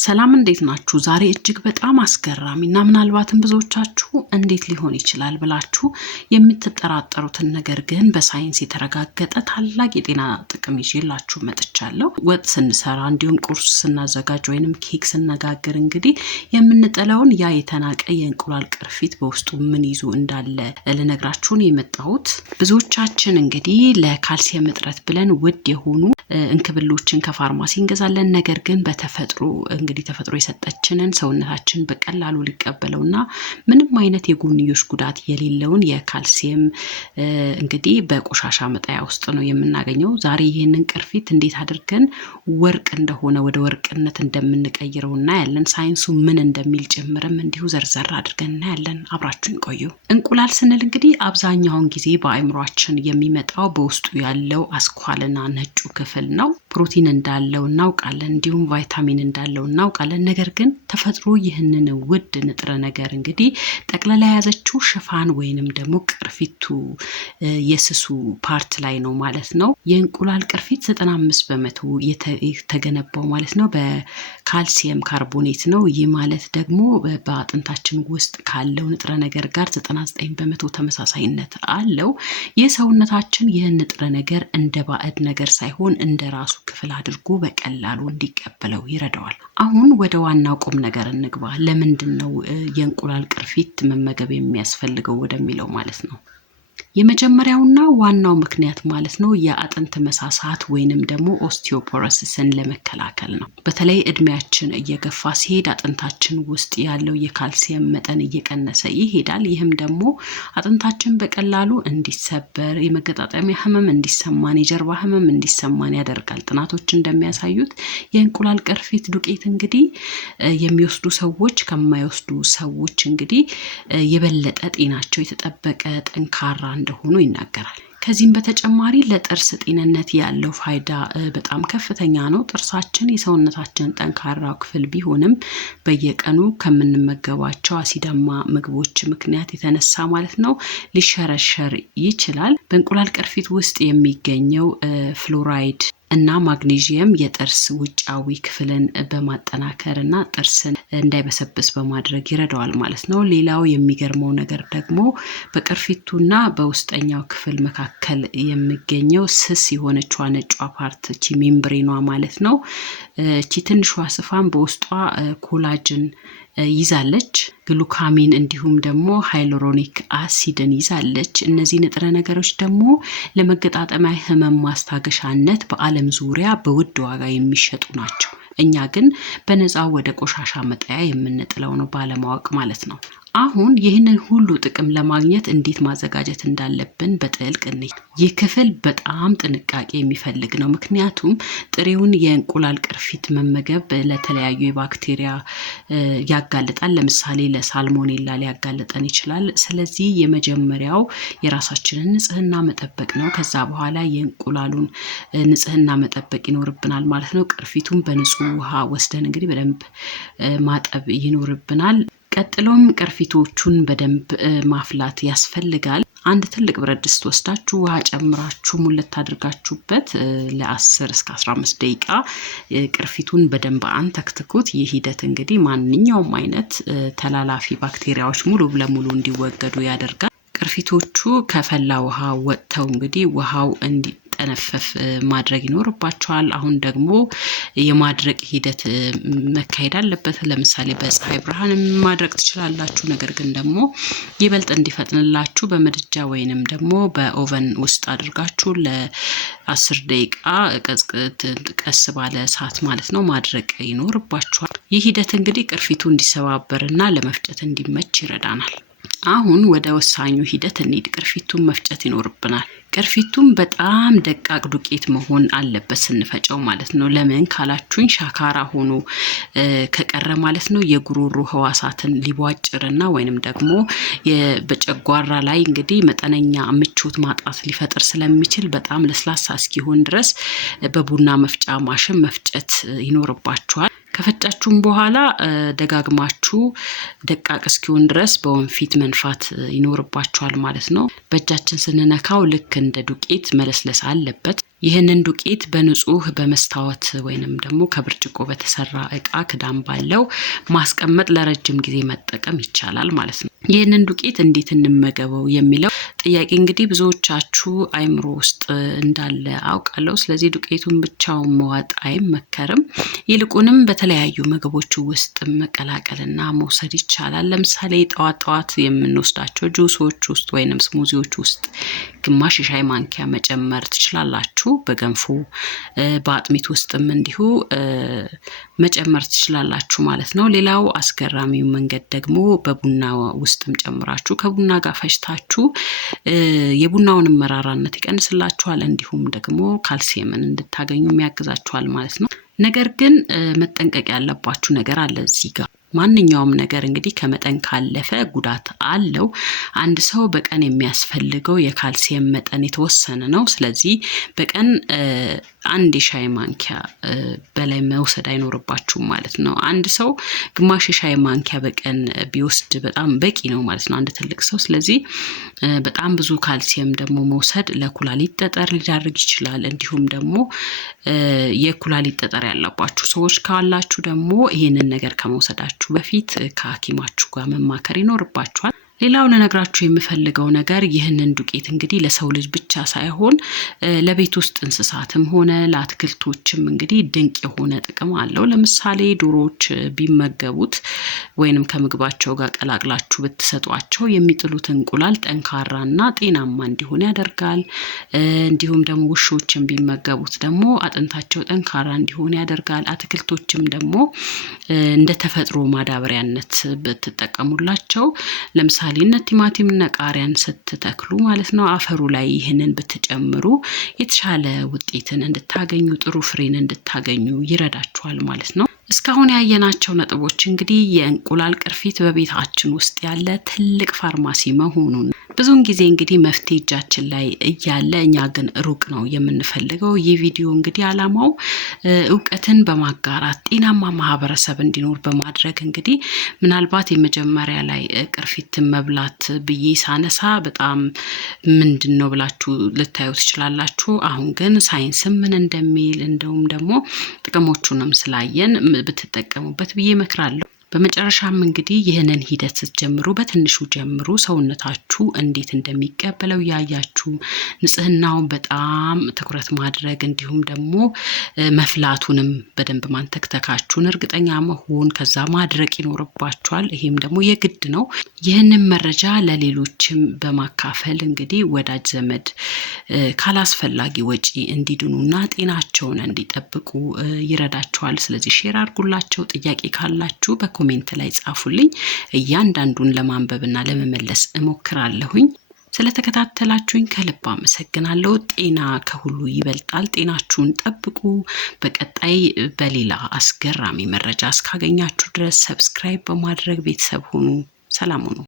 ሰላም እንዴት ናችሁ? ዛሬ እጅግ በጣም አስገራሚና ምናልባትም ብዙዎቻችሁ እንዴት ሊሆን ይችላል ብላችሁ የምትጠራጠሩትን ነገር ግን በሳይንስ የተረጋገጠ ታላቅ የጤና ጥቅም ይዤላችሁ መጥቻለሁ። ወጥ ስንሰራ እንዲሁም ቁርስ ስናዘጋጅ ወይንም ኬክ ስንጋግር እንግዲህ የምንጠላውን ያ የተናቀ የእንቁላል ቅርፊት በውስጡ ምን ይዞ እንዳለ ልነግራችሁ ነው የመጣሁት። ብዙዎቻችን እንግዲህ ለካልሲየም እጥረት ብለን ውድ የሆኑ እንክብሎችን ከፋርማሲ እንገዛለን። ነገር ግን በተፈጥሮ እንግዲህ ተፈጥሮ የሰጠችንን ሰውነታችን በቀላሉ ሊቀበለውና ምንም አይነት የጎንዮሽ ጉዳት የሌለውን የካልሲየም እንግዲህ በቆሻሻ መጣያ ውስጥ ነው የምናገኘው። ዛሬ ይሄንን ቅርፊት እንዴት አድርገን ወርቅ እንደሆነ ወደ ወርቅነት እንደምንቀይረው እናያለን። ሳይንሱ ምን እንደሚል ጭምርም እንዲሁ ዘርዘር አድርገን እናያለን። አብራችሁን ቆዩ። እንቁላል ስንል እንግዲህ አብዛኛውን ጊዜ በአእምሯችን የሚመጣው በውስጡ ያለው አስኳልና ነጩ ክፍል ነው። ፕሮቲን እንዳለው እናውቃለን፣ እንዲሁም ቫይታሚን እንዳለው እናውቃለን። ነገር ግን ተፈጥሮ ይህንን ውድ ንጥረ ነገር እንግዲህ ጠቅላላ ያዘችው ሽፋን ወይንም ደግሞ ቅርፊቱ የስሱ ፓርት ላይ ነው ማለት ነው። የእንቁላል ቅርፊት 95% የተገነባው ማለት ነው በካልሲየም ካርቦኔት ነው። ይህ ማለት ደግሞ በአጥንታችን ውስጥ ካለው ንጥረ ነገር ጋር 99% ተመሳሳይነት አለው። የሰውነታችን ይህን ንጥረ ነገር እንደ ባዕድ ነገር ሳይሆን እንደ ራሱ ክፍል አድርጎ በቀላሉ እንዲቀበለው ይረዳዋል። አሁን ወደ ዋናው ቁም ነገር እንግባ። ለምንድነው የእንቁላል ቅርፊት መመገብ የሚያስፈልገው ወደሚለው ማለት ነው። የመጀመሪያውና ዋናው ምክንያት ማለት ነው የአጥንት መሳሳት ወይንም ደግሞ ኦስቲዮፖሮሲስን ለመከላከል ነው። በተለይ እድሜያችን እየገፋ ሲሄድ አጥንታችን ውስጥ ያለው የካልሲየም መጠን እየቀነሰ ይሄዳል። ይህም ደግሞ አጥንታችን በቀላሉ እንዲሰበር፣ የመገጣጠሚያ ህመም እንዲሰማን፣ የጀርባ ህመም እንዲሰማን ያደርጋል። ጥናቶች እንደሚያሳዩት የእንቁላል ቅርፊት ዱቄት እንግዲህ የሚወስዱ ሰዎች ከማይወስዱ ሰዎች እንግዲህ የበለጠ ጤናቸው የተጠበቀ ጠንካራ እንደሆኑ ይናገራል። ከዚህም በተጨማሪ ለጥርስ ጤንነት ያለው ፋይዳ በጣም ከፍተኛ ነው። ጥርሳችን የሰውነታችን ጠንካራው ክፍል ቢሆንም በየቀኑ ከምንመገባቸው አሲዳማ ምግቦች ምክንያት የተነሳ ማለት ነው ሊሸረሸር ይችላል። በእንቁላል ቅርፊት ውስጥ የሚገኘው ፍሎራይድ እና ማግኔዥየም የጥርስ ውጫዊ ክፍልን በማጠናከርና ጥርስን እንዳይበሰብስ በማድረግ ይረዳዋል ማለት ነው። ሌላው የሚገርመው ነገር ደግሞ በቅርፊቱና በውስጠኛው ክፍል መካከል የሚገኘው ስስ የሆነችዋ ነጯ ፓርት ሜምብሬኗ ማለት ነው። ትንሿ ስፋን በውስጧ ኮላጅን ይዛለች፣ ግሉካሚን እንዲሁም ደግሞ ሃይሎሮኒክ አሲድን ይዛለች። እነዚህ ንጥረ ነገሮች ደግሞ ለመገጣጠሚያ ህመም ማስታገሻነት በዓለም ዙሪያ በውድ ዋጋ የሚሸጡ ናቸው። እኛ ግን በነፃ ወደ ቆሻሻ መጣያ የምንጥለው ነው ባለማወቅ ማለት ነው። አሁን ይህንን ሁሉ ጥቅም ለማግኘት እንዴት ማዘጋጀት እንዳለብን በጥልቅ እንይ። ይህ ክፍል በጣም ጥንቃቄ የሚፈልግ ነው። ምክንያቱም ጥሬውን የእንቁላል ቅርፊት መመገብ ለተለያዩ የባክቴሪያ ያጋልጣል። ለምሳሌ ለሳልሞኔላ ሊያጋልጠን ይችላል። ስለዚህ የመጀመሪያው የራሳችንን ንጽህና መጠበቅ ነው። ከዛ በኋላ የእንቁላሉን ንጽህና መጠበቅ ይኖርብናል ማለት ነው። ቅርፊቱን በንጹህ ውሃ ወስደን እንግዲህ በደንብ ማጠብ ይኖርብናል። ቀጥሎም ቅርፊቶቹን በደንብ ማፍላት ያስፈልጋል። አንድ ትልቅ ብረት ድስት ወስዳችሁ ውሃ ጨምራችሁ ሙልት አድርጋችሁበት ለ10 እስከ 15 ደቂቃ ቅርፊቱን በደንብ አንተክትኩት። ይህ ሂደት እንግዲህ ማንኛውም አይነት ተላላፊ ባክቴሪያዎች ሙሉ ለሙሉ እንዲወገዱ ያደርጋል። ቅርፊቶቹ ከፈላ ውሃ ወጥተው እንግዲህ ውሃው እንዲጠነፈፍ ማድረግ ይኖርባቸዋል። አሁን ደግሞ የማድረቅ ሂደት መካሄድ አለበት። ለምሳሌ በፀሐይ ብርሃን ማድረቅ ትችላላችሁ። ነገር ግን ደግሞ ይበልጥ እንዲፈጥንላችሁ በምድጃ ወይንም ደግሞ በኦቨን ውስጥ አድርጋችሁ ለ10 ደቂቃ ቀስ ባለ እሳት ማለት ነው ማድረቅ ይኖርባችኋል። ይህ ሂደት እንግዲህ ቅርፊቱ እንዲሰባበርና ለመፍጨት እንዲመች ይረዳናል። አሁን ወደ ወሳኙ ሂደት እንሂድ። ቅርፊቱን መፍጨት ይኖርብናል። ቅርፊቱም በጣም ደቃቅ ዱቄት መሆን አለበት ስንፈጨው ማለት ነው። ለምን ካላችሁኝ ሻካራ ሆኖ ከቀረ ማለት ነው የጉሮሮ ህዋሳትን ሊቧጭርና ወይንም ደግሞ በጨጓራ ላይ እንግዲህ መጠነኛ ምቾት ማጣት ሊፈጥር ስለሚችል በጣም ለስላሳ እስኪሆን ድረስ በቡና መፍጫ ማሽን መፍጨት ይኖርባችኋል። ከፈጫችሁም በኋላ ደጋግማችሁ ደቃቅ እስኪሆን ድረስ በወንፊት መንፋት ይኖርባችኋል ማለት ነው። በእጃችን ስንነካው ልክ እንደ ዱቄት መለስለስ አለበት። ይህንን ዱቄት በንጹህ በመስታወት ወይንም ደግሞ ከብርጭቆ በተሰራ እቃ ክዳን ባለው ማስቀመጥ ለረጅም ጊዜ መጠቀም ይቻላል ማለት ነው። ይህንን ዱቄት እንዴት እንመገበው የሚለው ጥያቄ እንግዲህ ብዙዎቻችሁ አይምሮ ውስጥ እንዳለ አውቃለሁ። ስለዚህ ዱቄቱን ብቻውን መዋጥ አይመከርም። ይልቁንም በተለያዩ ምግቦች ውስጥ መቀላቀልና መውሰድ ይቻላል። ለምሳሌ ጠዋት የምንወስዳቸው ጁሶች ውስጥ ወይንም ስሙዚዎች ውስጥ ግማሽ የሻይ ማንኪያ መጨመር ትችላላችሁ። በገንፎ በአጥሚት ውስጥም እንዲሁ መጨመር ትችላላችሁ ማለት ነው። ሌላው አስገራሚው መንገድ ደግሞ በቡና ውስጥም ጨምራችሁ ከቡና ጋር ፈጭታችሁ የቡናውን መራራነት ይቀንስላችኋል፣ እንዲሁም ደግሞ ካልሲየምን እንድታገኙ ያግዛችኋል ማለት ነው። ነገር ግን መጠንቀቅ ያለባችሁ ነገር አለ እዚህ ጋር። ማንኛውም ነገር እንግዲህ ከመጠን ካለፈ ጉዳት አለው። አንድ ሰው በቀን የሚያስፈልገው የካልሲየም መጠን የተወሰነ ነው። ስለዚህ በቀን አንድ የሻይ ማንኪያ በላይ መውሰድ አይኖርባችሁም ማለት ነው። አንድ ሰው ግማሽ የሻይ ማንኪያ በቀን ቢወስድ በጣም በቂ ነው ማለት ነው፣ አንድ ትልቅ ሰው። ስለዚህ በጣም ብዙ ካልሲየም ደግሞ መውሰድ ለኩላሊት ጠጠር ሊዳርግ ይችላል። እንዲሁም ደግሞ የኩላሊት ጠጠር ያለባችሁ ሰዎች ካላችሁ ደግሞ ይህንን ነገር ከመውሰዳችሁ በፊት ከሐኪማችሁ ጋር መማከር ይኖርባችኋል። ሌላው ለነግራችሁ የምፈልገው ነገር ይህንን ዱቄት እንግዲህ ለሰው ልጅ ብቻ ሳይሆን ለቤት ውስጥ እንስሳትም ሆነ ለአትክልቶችም እንግዲህ ድንቅ የሆነ ጥቅም አለው። ለምሳሌ ዶሮዎች ቢመገቡት ወይንም ከምግባቸው ጋር ቀላቅላችሁ ብትሰጧቸው የሚጥሉት እንቁላል ጠንካራና ጤናማ እንዲሆን ያደርጋል። እንዲሁም ደግሞ ውሾችን ቢመገቡት ደግሞ አጥንታቸው ጠንካራ እንዲሆን ያደርጋል። አትክልቶችም ደግሞ እንደ ተፈጥሮ ማዳበሪያነት ብትጠቀሙላቸው ለምሳሌ ቲማቲምና ቃሪያን ስትተክሉ ማለት ነው አፈሩ ላይ ይህንን ብትጨምሩ የተሻለ ውጤትን እንድታገኙ ጥሩ ፍሬን እንድታገኙ ይረዳችኋል ማለት ነው። እስካሁን ያየናቸው ነጥቦች እንግዲህ የእንቁላል ቅርፊት በቤታችን ውስጥ ያለ ትልቅ ፋርማሲ መሆኑን ብዙውን ጊዜ እንግዲህ መፍትሄ እጃችን ላይ እያለ እኛ ግን ሩቅ ነው የምንፈልገው። ይህ ቪዲዮ እንግዲህ ዓላማው እውቀትን በማጋራት ጤናማ ማህበረሰብ እንዲኖር በማድረግ እንግዲህ ምናልባት የመጀመሪያ ላይ ቅርፊትን መብላት ብዬ ሳነሳ በጣም ምንድነው ብላችሁ ልታዩ ትችላላችሁ። አሁን ግን ሳይንስም ምን እንደሚል እንደውም ደግሞ ጥቅሞቹንም ስላየን ብትጠቀሙበት ብዬ እመክራለሁ። በመጨረሻም እንግዲህ ይህንን ሂደት ስትጀምሩ በትንሹ ጀምሩ። ሰውነታችሁ እንዴት እንደሚቀበለው ያያችሁ ንጽህናውን በጣም ትኩረት ማድረግ እንዲሁም ደግሞ መፍላቱንም በደንብ ማንተክተካችሁን እርግጠኛ መሆን ከዛ ማድረግ ይኖርባችኋል። ይሄም ደግሞ የግድ ነው። ይህንን መረጃ ለሌሎችም በማካፈል እንግዲህ ወዳጅ ዘመድ ካላስፈላጊ ወጪ እንዲድኑና ጤናቸውን እንዲጠብቁ ይረዳቸዋል። ስለዚህ ሼር አድርጉላቸው። ጥያቄ ካላችሁ በኮሜንት ላይ ጻፉልኝ። እያንዳንዱን ለማንበብና ለመመለስ እሞክራለሁኝ። ስለተከታተላችሁኝ ከልብ አመሰግናለሁ። ጤና ከሁሉ ይበልጣል። ጤናችሁን ጠብቁ። በቀጣይ በሌላ አስገራሚ መረጃ እስካገኛችሁ ድረስ ሰብስክራይብ በማድረግ ቤተሰብ ሁኑ። ሰላም ሁኑ።